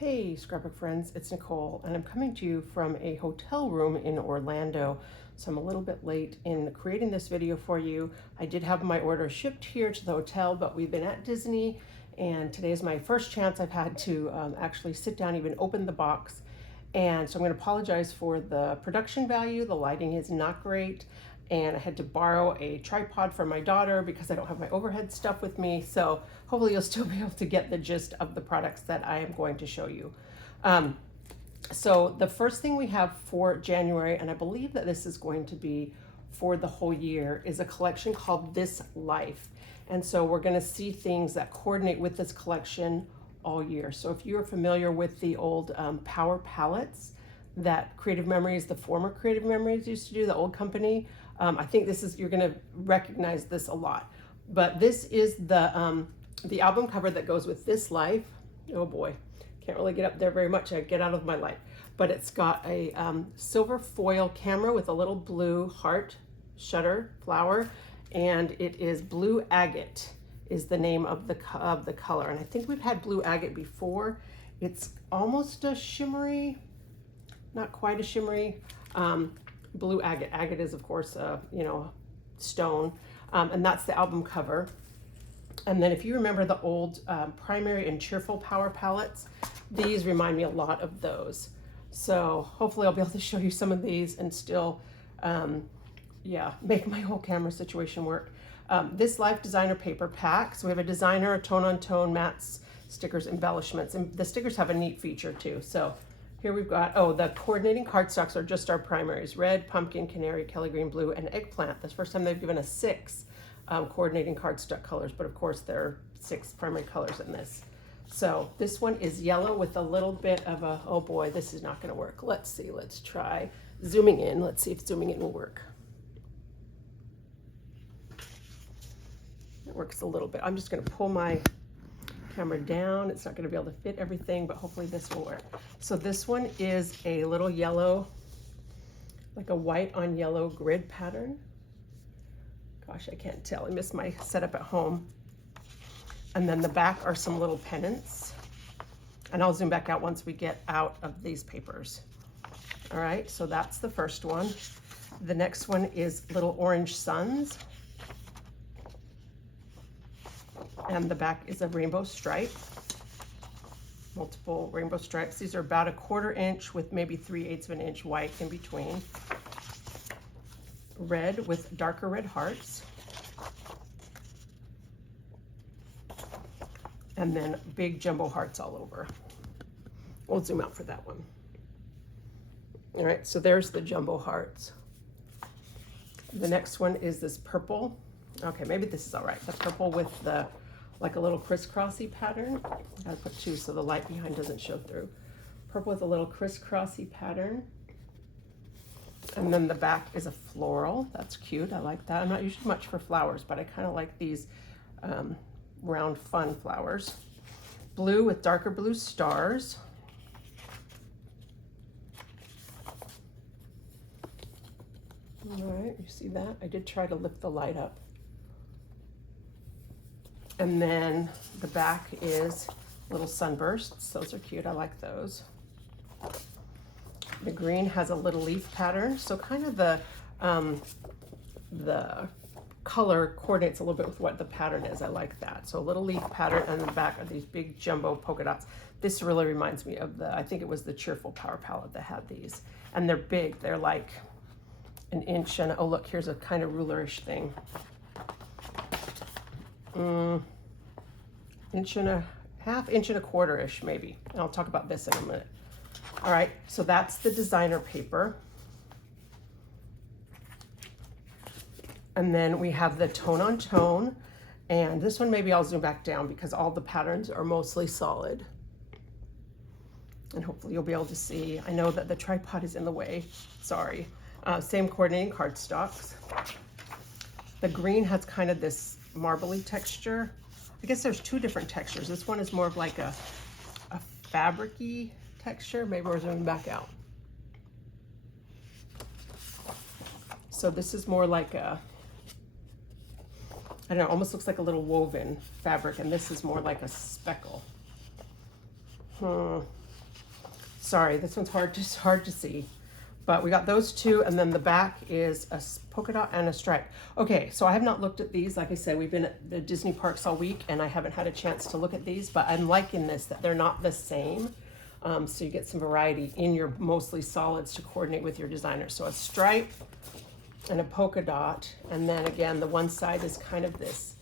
Hey, scrapbook friends, it's Nicole, and I'm coming to you from a hotel room in Orlando. So I'm a little bit late in creating this video for you. I did have my order shipped here to the hotel, but we've been at Disney, and today is my first chance I've had to actually sit down, even open the box. And so I'm going to apologize for the production value. The lighting is not great, and I had to borrow a tripod from my daughter because I don't have my overhead stuff with me. So hopefully you'll still be able to get the gist of the products that I am going to show you. So the first thing we have for January, and I believe that this is going to be for the whole year, is a collection called This Life. And so we're going to see things that coordinate with this collection all year. So if you're familiar with the old Power Palettes that Creative Memories, the former Creative Memories used to do, the old company, I think this is, you're going to recognize this a lot. But this is the album cover that goes with This Life. Oh boy, can't really get up there very much. I get out of my light. But it's got a silver foil camera with a little blue heart shutter flower, and it is blue agate is the name of the color. And I think we've had blue agate before. It's almost a shimmery, not quite a shimmery, blue agate. Agate is, of course, stone, and that's the album cover. And then if you remember the old Primary and Cheerful Power Palettes, these remind me a lot of those. So hopefully I'll be able to show you some of these and still, make my whole camera situation work. This Life Designer Paper Pack. So we have a designer, a tone-on-tone, mats, stickers, embellishments. And the stickers have a neat feature too. So here we've got, the coordinating cardstocks are just our primaries: red, pumpkin, canary, Kelly green, blue, and eggplant. That's the first time they've given us 6 coordinating cardstock colors, but of course there are 6 primary colors in this. So this one is yellow with a little bit of a, oh boy, this is not gonna work. Let's see, let's try zooming in. Let's see if zooming in will work. It works a little bit. I'm just going to pull my camera down. It's not going to be able to fit everything, but hopefully this will work. So this one is a little yellow, like a white on yellow grid pattern. Gosh, I can't tell. I missed my setup at home. And then the back are some little pennants. And I'll zoom back out once we get out of these papers. All right, so that's the first one. The next one is little orange suns. And the back is a rainbow stripe, multiple rainbow stripes. These are about 1/4 inch with maybe 3/8 of an inch white in between. Red with darker red hearts. And then big jumbo hearts all over. We'll zoom out for that one. All right, so there's the jumbo hearts. The next one is this purple. Okay, maybe this is all right. The purple with the, like a little crisscrossy pattern. I gotta put 2 so the light behind doesn't show through. Purple with a little crisscrossy pattern. And then the back is a floral. That's cute, I like that. I'm not usually much for flowers, but I kind of like these round fun flowers. Blue with darker blue stars. All right, you see that? I did try to lift the light up. And then the back is little sunbursts. Those are cute, I like those. The green has a little leaf pattern. So kind of the color coordinates a little bit with what the pattern is. I like that. So a little leaf pattern, and the back are these big jumbo polka dots. This really reminds me of I think it was the Cheerful Power Palette that had these. And they're big, they're like 1 inch, and oh look, here's a kind of rulerish thing. 1.5 inches, 1.25 maybe. And I'll talk about this in a minute. All right, so that's the designer paper. And then we have the tone-on-tone. And this one, maybe I'll zoom back down because all the patterns are mostly solid. And hopefully you'll be able to see. I know that the tripod is in the way, sorry. Same coordinating cardstocks. The green has kind of this marbly texture. I guess there's 2 different textures. This one is more of like a fabric-y texture. Maybe we're zooming back out. So this is more like a, I don't know, almost looks like a little woven fabric, and this is more like a speckle. Sorry, this one's hard to see. But we got those two, and then the back is a polka dot and a stripe. Okay, so I have not looked at these. Like I said, we've been at the Disney parks all week, and I haven't had a chance to look at these, but I'm liking this, that they're not the same. So you get some variety in your mostly solids to coordinate with your designer. So a stripe and a polka dot, and then again, the one side is kind of this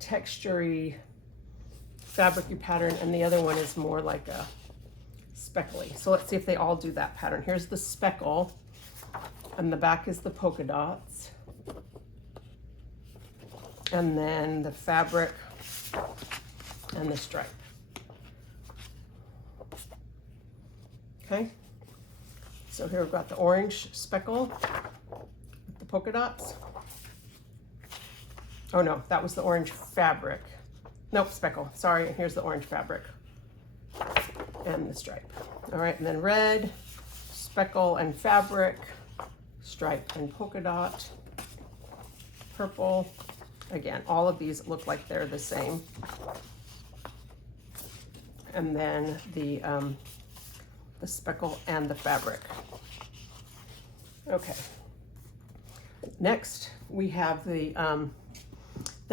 textury, fabricy pattern, and the other one is more like a speckly. So let's see if they all do that pattern. Here's the speckle, and the back is the polka dots, and then the fabric and the stripe. Okay, so here we've got the orange speckle with the polka dots. Oh no, that was the orange fabric. Nope, speckle, sorry, and here's the orange fabric and the stripe. All right, and then red, speckle and fabric, stripe and polka dot, purple. Again, all of these look like they're the same. And then the speckle and the fabric. Okay. Next, we have the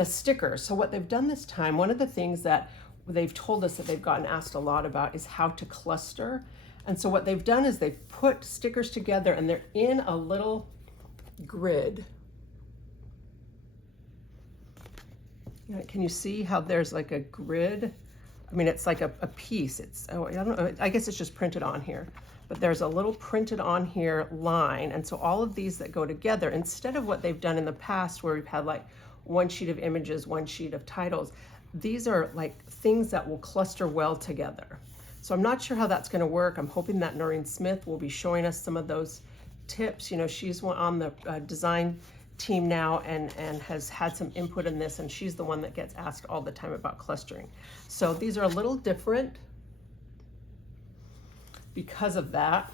stickers. So what they've done this time, one of the things that they've told us that they've gotten asked a lot about is how to cluster. And so what they've done is they've put stickers together, and they're in a little grid. Can you see how there's like a grid? I mean, it's like a piece. It's, oh, I don't know, I guess it's just printed on here. But there's a little printed on here line. And so all of these that go together, instead of what they've done in the past where we've had like one sheet of images, one sheet of titles, these are like things that will cluster well together. So I'm not sure how that's going to work. I'm hoping that Noreen Smith will be showing us some of those tips. You know, she's on the design team now and has had some input in this, and she's the one that gets asked all the time about clustering. So these are a little different because of that.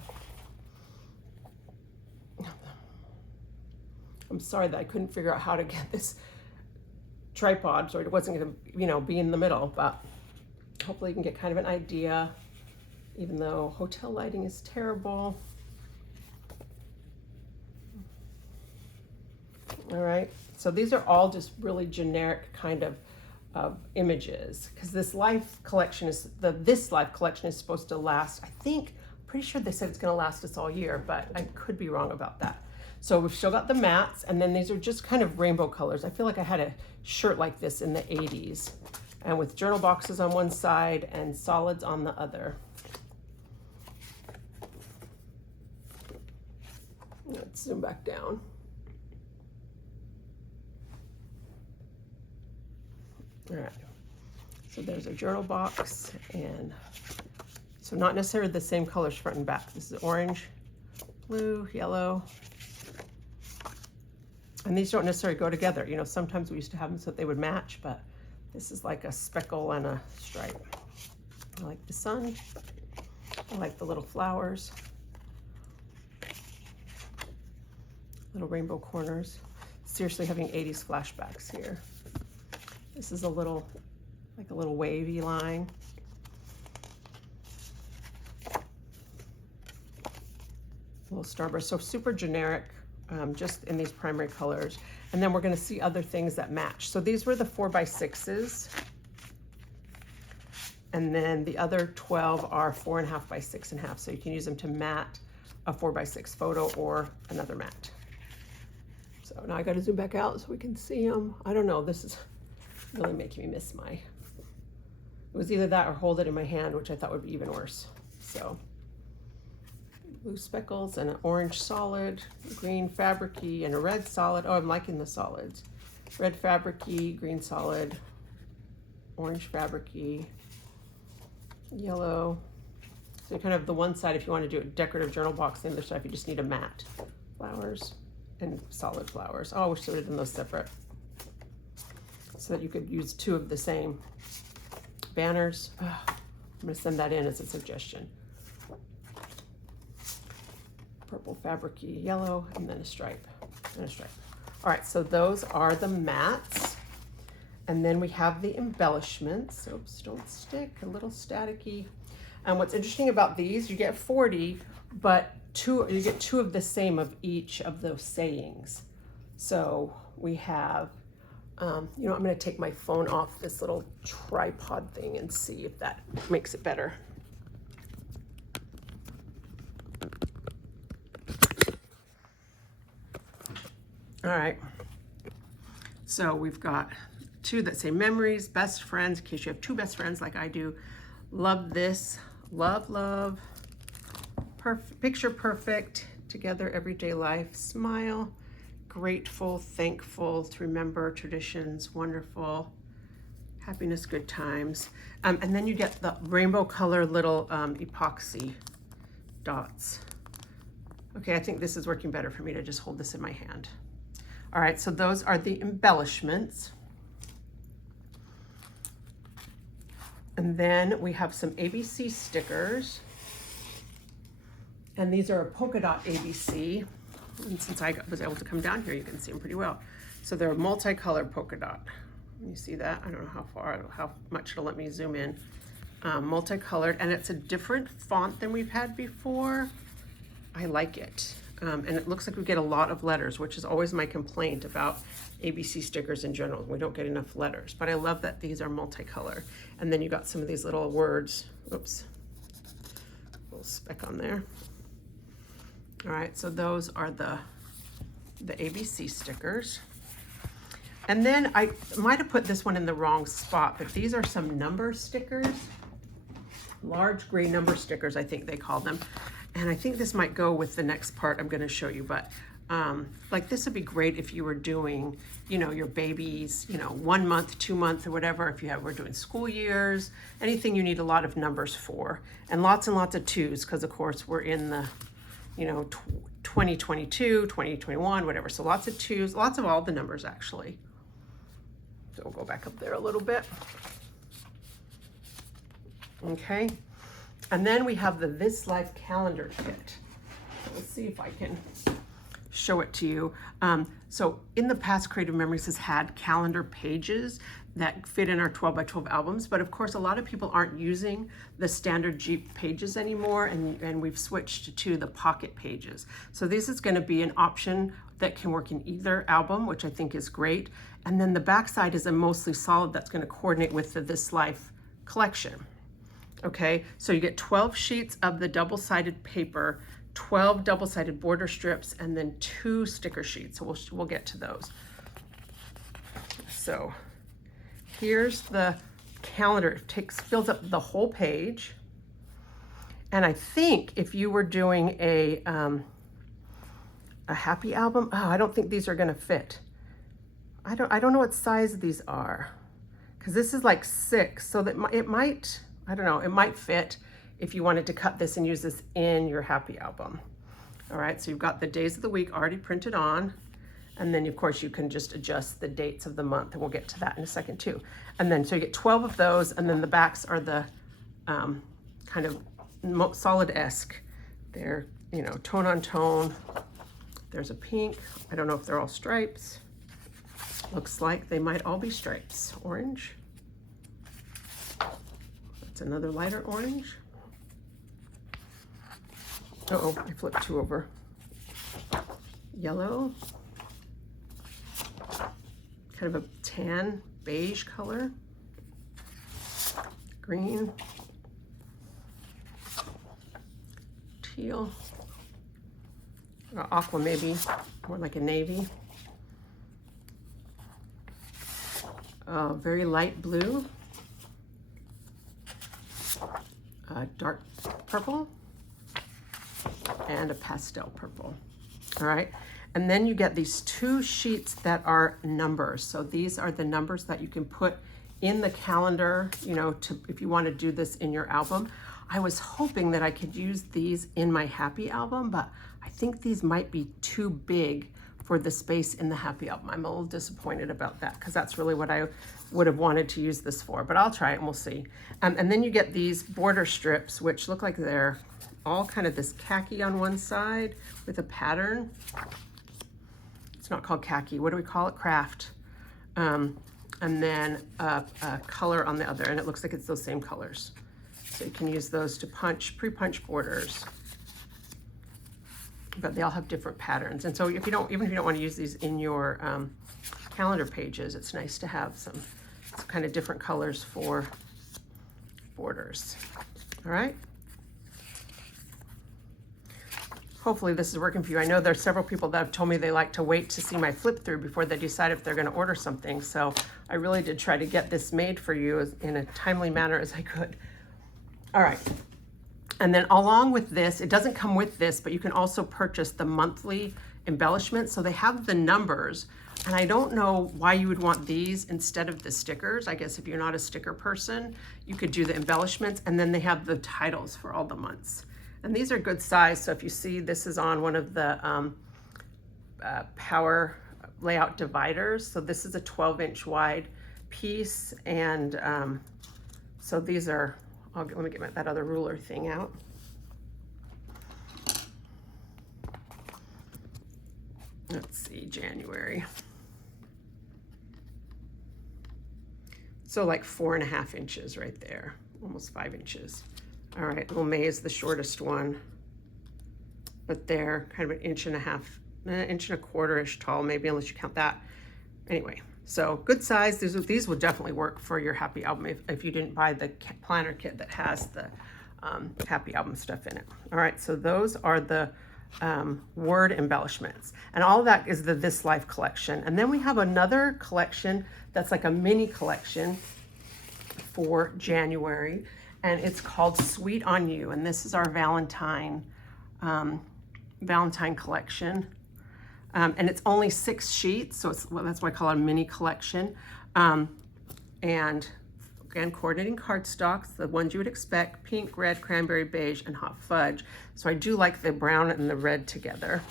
I'm sorry that I couldn't figure out how to get this tripod so it wasn't going to, you know, be in the middle, but hopefully you can get kind of an idea, even though hotel lighting is terrible. All right, so these are all just really generic kind of images, because this life collection is supposed to last, I think, pretty sure they said it's going to last us all year, but I could be wrong about that. So we've still got the mats, and then these are just kind of rainbow colors. I feel like I had a shirt like this in the 80s, and with journal boxes on one side and solids on the other. Let's zoom back down. All right, so there's a journal box, and so not necessarily the same colors front and back. This is orange, blue, yellow, and these don't necessarily go together. You know, sometimes we used to have them so that they would match, but this is like a speckle and a stripe. I like the sun. I like the little flowers, little rainbow corners. Seriously having 80s flashbacks here. This is a little, like a little wavy line. Little starburst, so super generic, just in these primary colors. And then we're gonna see other things that match. So these were the 4x6s. And then the other 12 are 4.5 by 6.5. So you can use them to mat a 4x6 photo or another mat. So now I gotta zoom back out so we can see them. I don't know, this is really making me miss it was either that or hold it in my hand, which I thought would be even worse. So blue speckles and an orange solid, green fabricy and a red solid. Oh, I'm liking the solids. Red fabricy, green solid, orange fabricy, yellow. So kind of the one side if you want to do a decorative journal box, the other side if you just need a mat. Flowers and solid flowers. Oh, I wish they would have done those separate, so that you could use two of the same banners. I'm gonna send that in as a suggestion. Purple fabricy, yellow, and then a stripe, and a stripe. All right, so those are the mats. And then we have the embellishments. Oops, don't stick, a little staticky. And what's interesting about these, you get 40, but you get 2 of the same of each of those sayings. So we have, you know, I'm going to take my phone off this little tripod thing and see if that makes it better. All right. So we've got 2 that say memories, best friends, in case you have 2 best friends like I do. Love this, love, love, picture perfect, together, everyday life, smile, grateful, thankful, to remember, traditions, wonderful, happiness, good times. And then you get the rainbow color little epoxy dots. Okay, I think this is working better for me to just hold this in my hand. All right, so those are the embellishments. And then we have some ABC stickers. And these are a polka dot ABC. And since I was able to come down here, you can see them pretty well. So they're a multicolored polka dot. You see that? I don't know how much it'll let me zoom in. Multicolored, and it's a different font than we've had before. I like it. And it looks like we get a lot of letters, which is always my complaint about ABC stickers in general. We don't get enough letters, but I love that these are multicolor. And then you got some of these little words. Oops, a little speck on there. All right, so those are the ABC stickers. And then I might have put this one in the wrong spot, but these are some number stickers. Large gray number stickers, I think they call them. And I think this might go with the next part I'm going to show you, but like this would be great if you were doing, you know, your babies, you know, 1 month, 2 months, or whatever. If we're doing school years, anything you need a lot of numbers for, and lots of 2s, because of course we're in the, you know, 2022, 2021, whatever. So lots of 2s, lots of all the numbers actually. So we'll go back up there a little bit. Okay. And then we have the This Life calendar kit. Let's see if I can show it to you. So in the past, Creative Memories has had calendar pages that fit in our 12 by 12 albums, but of course a lot of people aren't using the standard Jeep pages anymore, and we've switched to the pocket pages. So this is going to be an option that can work in either album, which I think is great. And then the back side is a mostly solid that's going to coordinate with the This Life collection. Okay, so you get 12 sheets of the double-sided paper, 12 double-sided border strips, and then 2 sticker sheets. So we'll get to those. So here's the calendar. It fills up the whole page. And I think if you were doing a happy album, oh, I don't think these are going to fit. I don't know what size these are, because this is like 6, so that it might. I don't know, it might fit if you wanted to cut this and use this in your happy album. All right, so you've got the days of the week already printed on, and then of course you can just adjust the dates of the month, and we'll get to that in a second too. And then, so you get 12 of those, and then the backs are the kind of solid-esque. They're, you know, tone on tone. There's a pink. I don't know if they're all stripes. Looks like they might all be stripes. Orange. Another lighter orange. Uh-oh, I flipped 2 over. Yellow. Kind of a tan beige color. Green. Teal. Aqua maybe, more like a navy. Very light blue. Dark purple, and a pastel purple. All right, and then you get these 2 sheets that are numbers. So these are the numbers that you can put in the calendar, you know, if you want to do this in your album. I was hoping that I could use these in my happy album, but I think these might be too big for the space in the happy album. I'm a little disappointed about that, because that's really what I would have wanted to use this for, but I'll try it and we'll see. And then you get these border strips, which look like they're all kind of this khaki on one side with a pattern. It's not called khaki, what do we call it? Craft. And then a color on the other, and it looks like it's those same colors. So you can use those to pre-punch borders. But they all have different patterns. And so even if you don't want to use these in your calendar pages, it's nice to have some kind of different colors for borders. All right. Hopefully this is working for you. I know there's several people that have told me they like to wait to see my flip through before they decide if they're going to order something. So I really did try to get this made for you in a timely manner as I could. All right. And then along with this, it doesn't come with this, but you can also purchase the monthly embellishments. So they have the numbers, and I don't know why you would want these instead of the stickers. I guess if you're not a sticker person, you could do the embellishments, and then they have the titles for all the months. And these are good size. So if you see, this is on one of the power layout dividers. So this is a 12-inch wide piece. And so these are, let me get that other ruler thing out. Let's see, January. So like 4.5 inches right there, almost 5 inches. All right, little May is the shortest one, but they're kind of an 1.5 inch and a quarter-ish tall, maybe, unless you count that. Anyway, so good size. These will definitely work for your happy album if you didn't buy the planner kit that has the happy album stuff in it. All right, so those are the word embellishments, and all of that is the This Life collection. And then we have another collection that's like a mini collection for January, and it's called Sweet on You, and this is our Valentine collection. And it's only 6 sheets, so that's why I call it a mini collection. And again, coordinating cardstocks, the ones you would expect: pink, red, cranberry, beige, and hot fudge. So I do like the brown and the red together.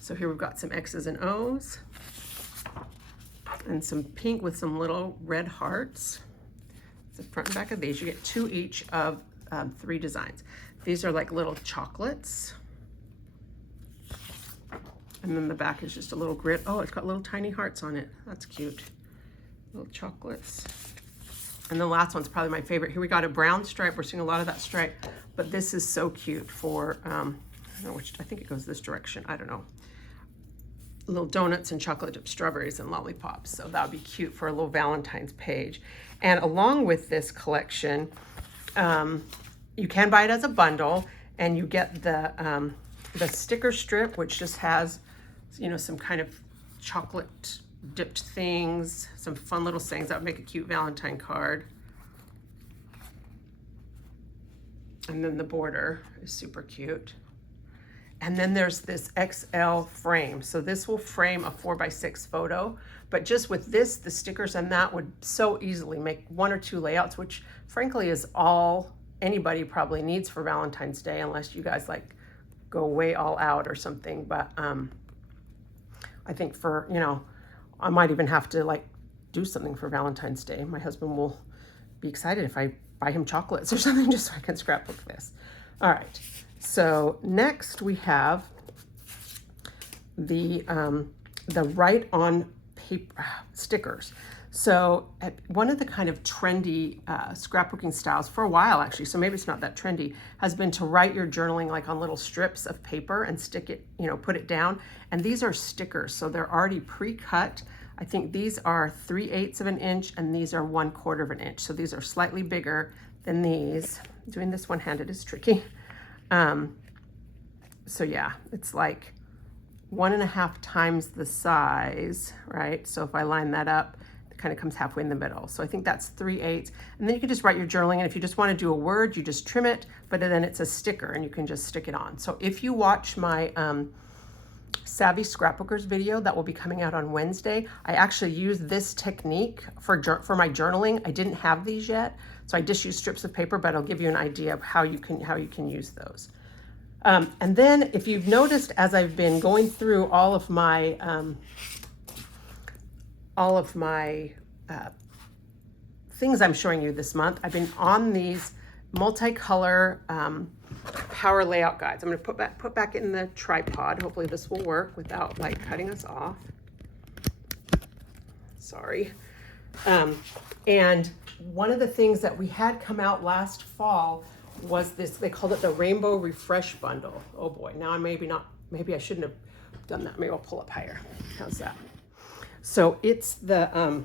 So here we've got some X's and O's, and some pink with some little red hearts. The front and back of these, you get 2 each of 3 designs. These are like little chocolates. And then the back is just a little grid. Oh, it's got little tiny hearts on it. That's cute. Little chocolates. And the last one's probably my favorite. Here we got a brown stripe. We're seeing a lot of that stripe, but this is so cute for, I don't know which, I think it goes this direction. I don't know. Little donuts and chocolate dipped strawberries and lollipops. So that would be cute for a little Valentine's page. And along with this collection, you can buy it as a bundle, and you get the sticker strip, which just has, you know, some kind of chocolate dipped things, some fun little sayings that would make a cute Valentine card. And then the border is super cute. And then there's this XL frame. So this will frame a 4x6 photo, but just with this, the stickers and that would so easily make 1 or 2 layouts, which frankly is all anybody probably needs for Valentine's Day, unless you guys like go way all out or something. But I think for, you know, I might even have to like do something for Valentine's Day. My husband will be excited if I buy him chocolates or something just so I can scrapbook this. All right. So next we have the write on paper stickers. So one of the kind of trendy scrapbooking styles for a while, actually, so maybe it's not that trendy, has been to write your journaling like on little strips of paper and stick it, you know, put it down. And these are stickers, so they're already pre-cut. I think these are 3/8 of an inch and these are 1/4 of an inch. So these are slightly bigger than these. Doing this one-handed is tricky. So yeah, it's like 1.5 times the size, right? So if I line that up, it kind of comes halfway in the middle. So I think that's 3/8. And then you can just write your journaling. And if you just want to do a word, you just trim it, but then it's a sticker and you can just stick it on. So if you watch my Savvy Scrapbookers video that will be coming out on Wednesday, I actually use this technique for my journaling. I didn't have these yet, so I just used strips of paper, but I'll give you an idea of how you can use those. And then if you've noticed, as I've been going through all of my things I'm showing you this month, I've been on these multicolor power layout guides. I'm going to put back in the tripod. Hopefully this will work without like cutting us off. Sorry. And one of the things that we had come out last fall was this, they called it the Rainbow Refresh Bundle. Oh boy, now maybe I shouldn't have done that. Maybe I'll pull up higher. How's that? So it's the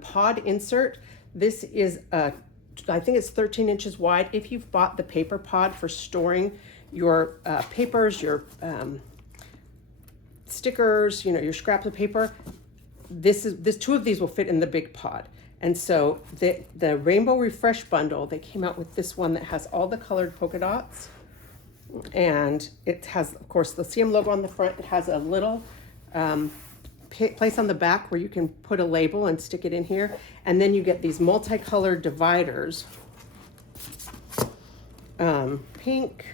pod insert. This is I think it's 13 inches wide. If you've bought the paper pod for storing your papers, your stickers, you know, your scraps of paper, this two of these will fit in the big pod. And so the Rainbow Refresh Bundle, they came out with this one that has all the colored polka dots, and it has, of course, the CM logo on the front. It has a little place on the back where you can put a label and stick it in here, and then you get these multicolored dividers, pink,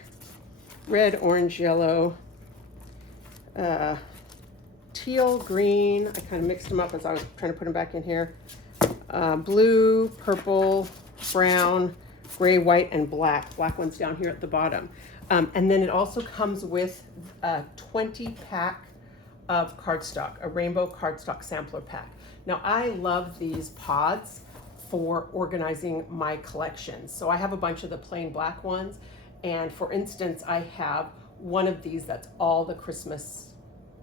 red, orange, yellow, teal, green. I kind of mixed them up as I was trying to put them back in here. Blue, purple, brown, gray, white, and black. Black one's down here at the bottom. And then it also comes with a 20 pack of cardstock, a rainbow cardstock sampler pack. Now I love these pods for organizing my collections. So I have a bunch of the plain black ones. And for instance, I have one of these that's all the Christmas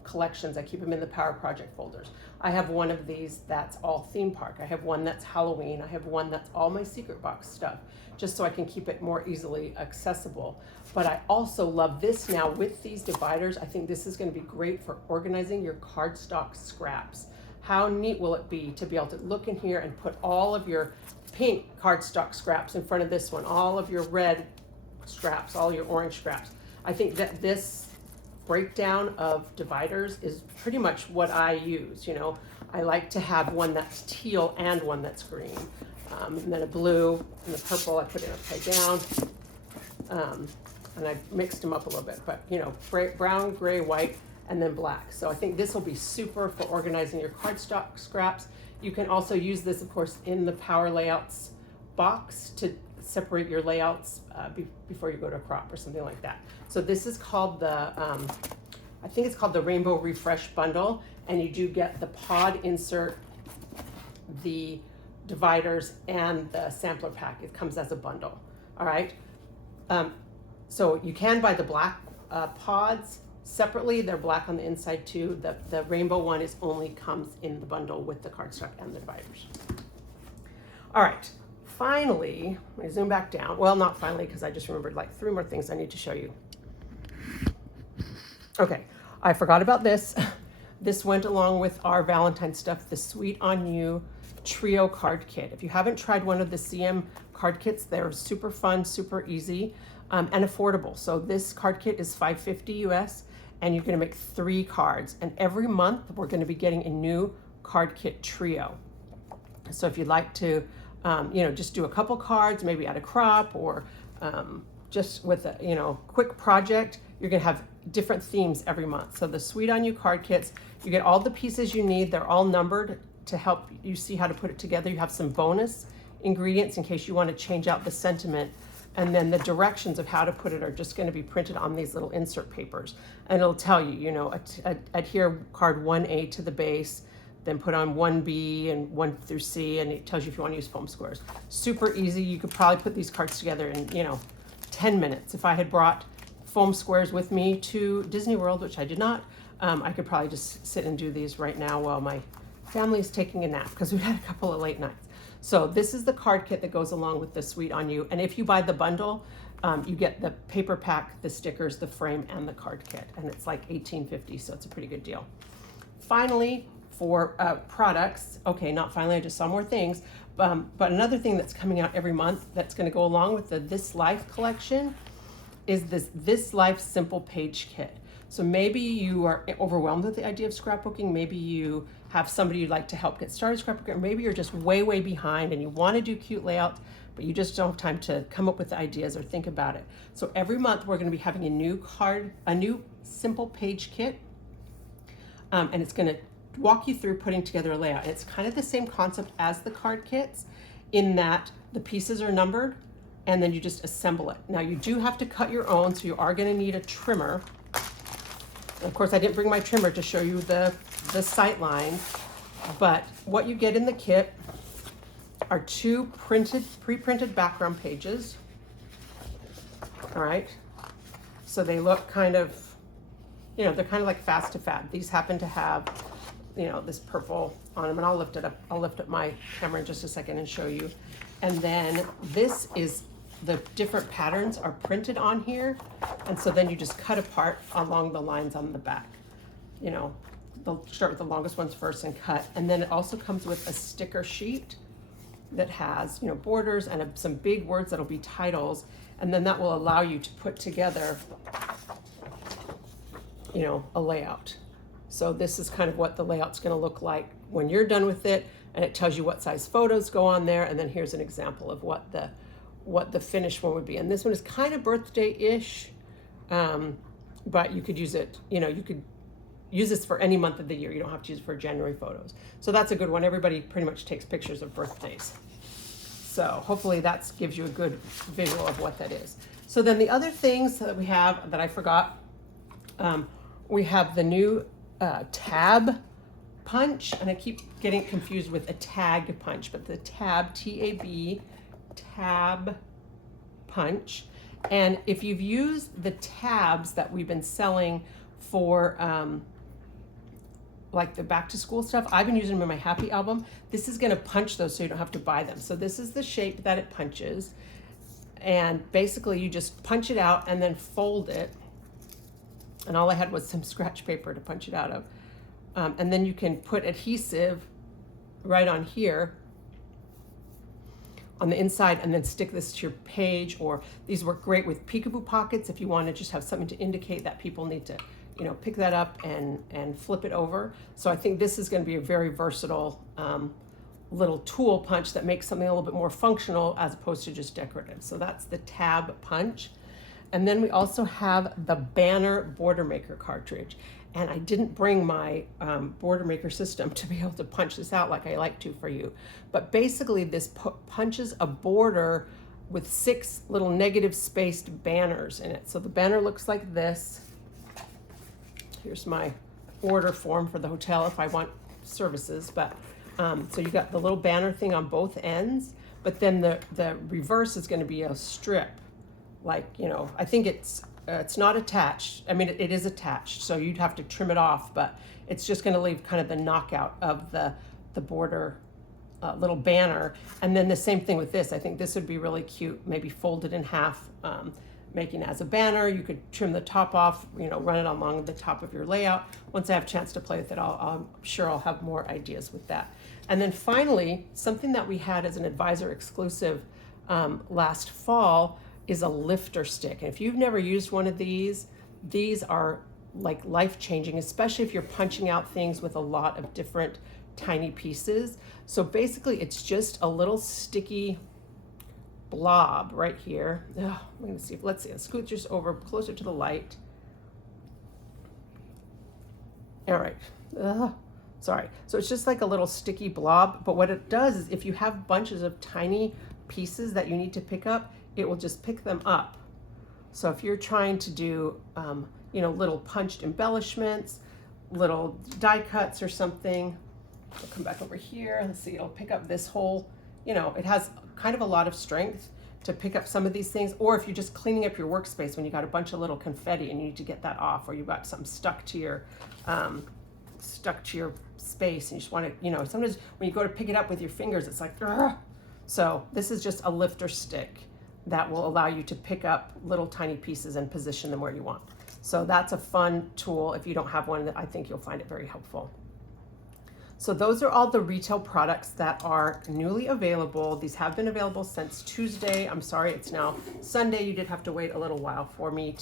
collections. I keep them in the Power Project folders. I have one of these that's all theme park. I have one that's Halloween. I have one that's all my secret box stuff, just so I can keep it more easily accessible. But I also love this now with these dividers. I think this is going to be great for organizing your cardstock scraps. How neat will it be to be able to look in here and put all of your pink cardstock scraps in front of this one, all of your red scraps, all your orange scraps. I think that this breakdown of dividers is pretty much what I use. You know, I like to have one that's teal and one that's green, and then a blue and the purple. I put it upside down, and I mixed them up a little bit. But you know, brown, gray, white, and then black. So I think this will be super for organizing your cardstock scraps. You can also use this, of course, in the Power Layouts box to separate your layouts before you go to a crop or something like that. So this is called the, I think it's called the Rainbow Refresh Bundle, and you do get the pod insert, the dividers, and the sampler pack. It comes as a bundle, all right? So you can buy the black pods separately. They're black on the inside too. The rainbow one is only comes in the bundle with the cardstock and the dividers. All right. Finally, let me zoom back down. Well, not finally, because I just remembered like 3 more things I need to show you. Okay, I forgot about this. This went along with our Valentine stuff, the Sweet on You Trio card kit. If you haven't tried one of the CM card kits, they're super fun, super easy, and affordable. So this card kit is $5.50 US, and you're gonna make 3 cards. And every month, we're gonna be getting a new card kit trio. So if you'd like to you know, just do a couple cards, maybe add a crop, or just with a, you know, quick project, you're gonna have different themes every month. So the Sweet on You card kits, you get all the pieces you need. They're all numbered to help you see how to put it together. You have some bonus ingredients in case you want to change out the sentiment. And then the directions of how to put it are just going to be printed on these little insert papers. And it'll tell you, you know, adhere card 1A to the base, then put on 1B and 1 through C, and it tells you if you want to use foam squares. Super easy. You could probably put these cards together in, you know, 10 minutes. If I had brought foam squares with me to Disney World, which I did not, I could probably just sit and do these right now while my family is taking a nap, because we've had a couple of late nights. So this is the card kit that goes along with the Sweet on You. And if you buy the bundle, you get the paper pack, the stickers, the frame, and the card kit. And it's like $18.50, so it's a pretty good deal. Finally, for products, okay, not finally, I just saw more things, but another thing that's coming out every month that's going to go along with the This Life collection is this Life Simple Page Kit. So maybe you are overwhelmed with the idea of scrapbooking. Maybe you have somebody you'd like to help get started scrapbooking, or maybe you're just way behind and you want to do cute layouts, but you just don't have time to come up with the ideas or think about it. So every month we're going to be having a new simple page kit, and it's going to walk you through putting together a layout. And it's kind of the same concept as the card kits in that the pieces are numbered and then you just assemble it. Now you do have to cut your own, so you are going to need a trimmer. And of course, I didn't bring my trimmer to show you the sight line, but what you get in the kit are two pre-printed background pages. All right. So they look kind of, you know, they're kind of like fast to fab. These happen to have, you know, this purple on them, and I'll lift it up. I'll lift up my camera in just a second and show you. And then this is, the different patterns are printed on here. And so then you just cut apart along the lines on the back. You know, they'll start with the longest ones first and cut. And then it also comes with a sticker sheet that has, you know, borders and some big words that'll be titles. And then that will allow you to put together, you know, a layout. So this is kind of what the layout's going to look like when you're done with it, and it tells you what size photos go on there. And then here's an example of what the finished one would be. And this one is kind of birthday-ish, but you could use it, you know, you could use this for any month of the year. You don't have to use it for January photos. So that's a good one. Everybody pretty much takes pictures of birthdays. So hopefully that gives you a good visual of what that is. So then the other things that we have that I forgot, we have the new tab punch, and I keep getting confused with a tag punch, but the tab, T-A-B, tab punch. And if you've used the tabs that we've been selling for like the back to school stuff, I've been using them in my happy album. This is going to punch those so you don't have to buy them. So this is the shape that it punches, and basically you just punch it out and then fold it. And all I had was some scratch paper to punch it out of. And then you can put adhesive right on here on the inside and then stick this to your page. Or these work great with peekaboo pockets if you want to just have something to indicate that people need to, you know, pick that up and flip it over. So I think this is going to be a very versatile little tool punch that makes something a little bit more functional as opposed to just decorative. So that's the tab punch. And then we also have the Banner Border Maker cartridge. And I didn't bring my border maker system to be able to punch this out like I like to for you. But basically this punches a border with 6 little negative spaced banners in it. So the banner looks like this. Here's my order form for the hotel if I want services. But so you got the little banner thing on both ends, but then the reverse is going to be a strip. Like, you know, I think it's not attached. I mean, it is attached, so you'd have to trim it off, but it's just going to leave kind of the knockout of the border little banner. And then the same thing with this. I think this would be really cute, maybe folded in half, making as a banner. You could trim the top off, you know, run it along the top of your layout. Once I have a chance to play with it, I'm sure I'll have more ideas with that. And then finally, something that we had as an advisor exclusive last fall is a lifter stick. And if you've never used one of these are like life-changing, especially if you're punching out things with a lot of different tiny pieces. So basically it's just a little sticky blob right here. I'm gonna see if, let's see, let's scoot just over closer to the light. All right, sorry. So it's just like a little sticky blob, but what it does is if you have bunches of tiny pieces that you need to pick up, it will just pick them up. So if you're trying to do, you know, little punched embellishments, little die cuts or something, I'll come back over here. Let's see, it'll pick up this whole, you know, it has kind of a lot of strength to pick up some of these things. Or if you're just cleaning up your workspace when you got a bunch of little confetti and you need to get that off, or you've got something stuck to your space and you just want to, you know, sometimes when you go to pick it up with your fingers, it's like, ugh. So this is just a lifter stick that will allow you to pick up little tiny pieces and position them where you want. So that's a fun tool. If you don't have one, I think you'll find it very helpful. So those are all the retail products that are newly available. These have been available since Tuesday. I'm sorry, it's now Sunday. You did have to wait a little while for me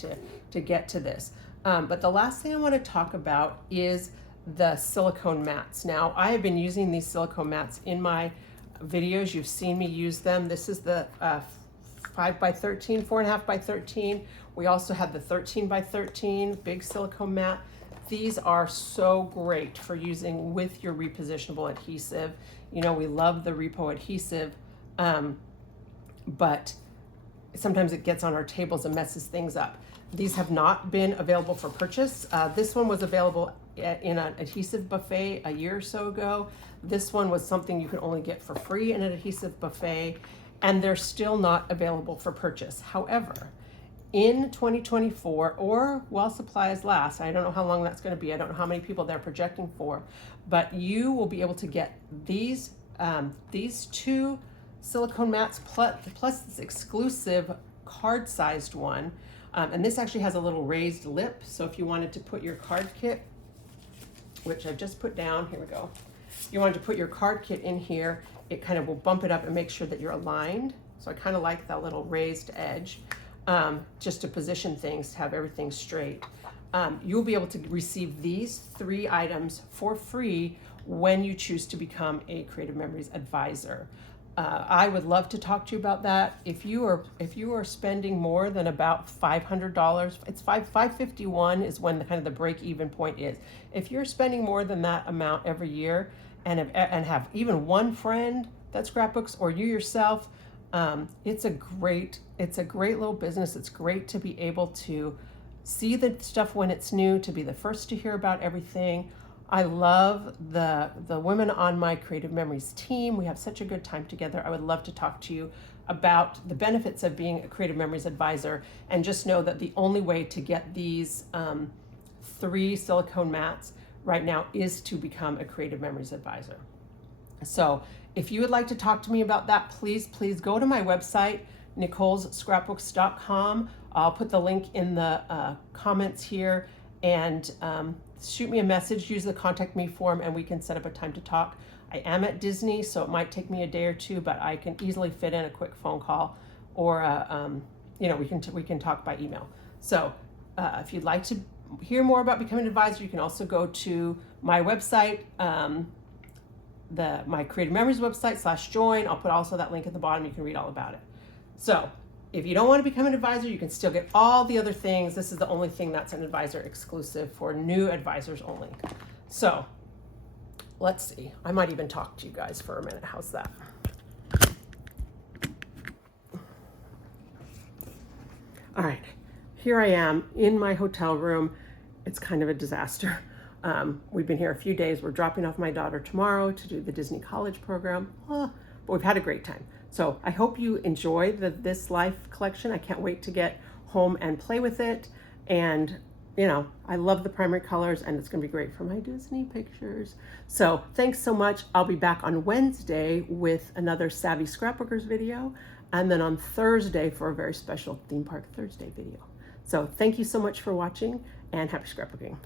to get to this. But the last thing I want to talk about is the silicone mats. Now, I have been using these silicone mats in my videos. You've seen me use them. This is the 5x13, 4.5x13. We also have the 13x13 big silicone mat. These are so great for using with your repositionable adhesive. You know, we love the Repo adhesive, but sometimes it gets on our tables and messes things up. These have not been available for purchase. This one was available in an adhesive buffet a year or so ago. This one was something you could only get for free in an adhesive buffet, and they're still not available for purchase. However, in 2024, or while supplies last, I don't know how long that's going to be, I don't know how many people they're projecting for, but you will be able to get these 2 silicone mats plus this exclusive card-sized one. And this actually has a little raised lip, so if you wanted to put your card kit, which I've just put down, here we go. You wanted to put your card kit in here, it kind of will bump it up and make sure that you're aligned. So I kind of like that little raised edge, just to position things, to have everything straight. You'll be able to receive these 3 items for free when you choose to become a Creative Memories advisor. I would love to talk to you about that. If you are spending more than about $500, it's $551 is when the kind of the break even point is. If you're spending more than that amount every year and have even one friend that scrapbooks, or you yourself, it's a great little business. It's great to be able to see the stuff when it's new, to be the first to hear about everything. I love the women on my Creative Memories team. We have such a good time together. I would love to talk to you about the benefits of being a Creative Memories advisor, and just know that the only way to get these 3 silicone mats right now is to become a Creative Memories advisor. So if you would like to talk to me about that, please go to my website, Nicole'sScrapbooks.com. I'll put the link in the comments here, and shoot me a message, use the contact me form, and we can set up a time to talk. I am at Disney, so it might take me a day or 2, but I can easily fit in a quick phone call, or we can talk by email. So if you'd like to hear more about becoming an advisor, you can also go to my website, my Creative Memories website /join. I'll put also that link at the bottom. You can read all about it. So if you don't want to become an advisor, you can still get all the other things. This is the only thing that's an advisor exclusive for new advisors only. So let's see. I might even talk to you guys for a minute. How's that? All right. Here I am in my hotel room. It's kind of a disaster. We've been here a few days. We're dropping off my daughter tomorrow to do the Disney College program, but we've had a great time. So I hope you enjoy this Life collection. I can't wait to get home and play with it. And, I love the primary colors, and it's going to be great for my Disney pictures. So thanks so much. I'll be back on Wednesday with another Savvy Scrapbookers video, and then on Thursday for a very special Theme Park Thursday video. So thank you so much for watching, and happy scrapbooking.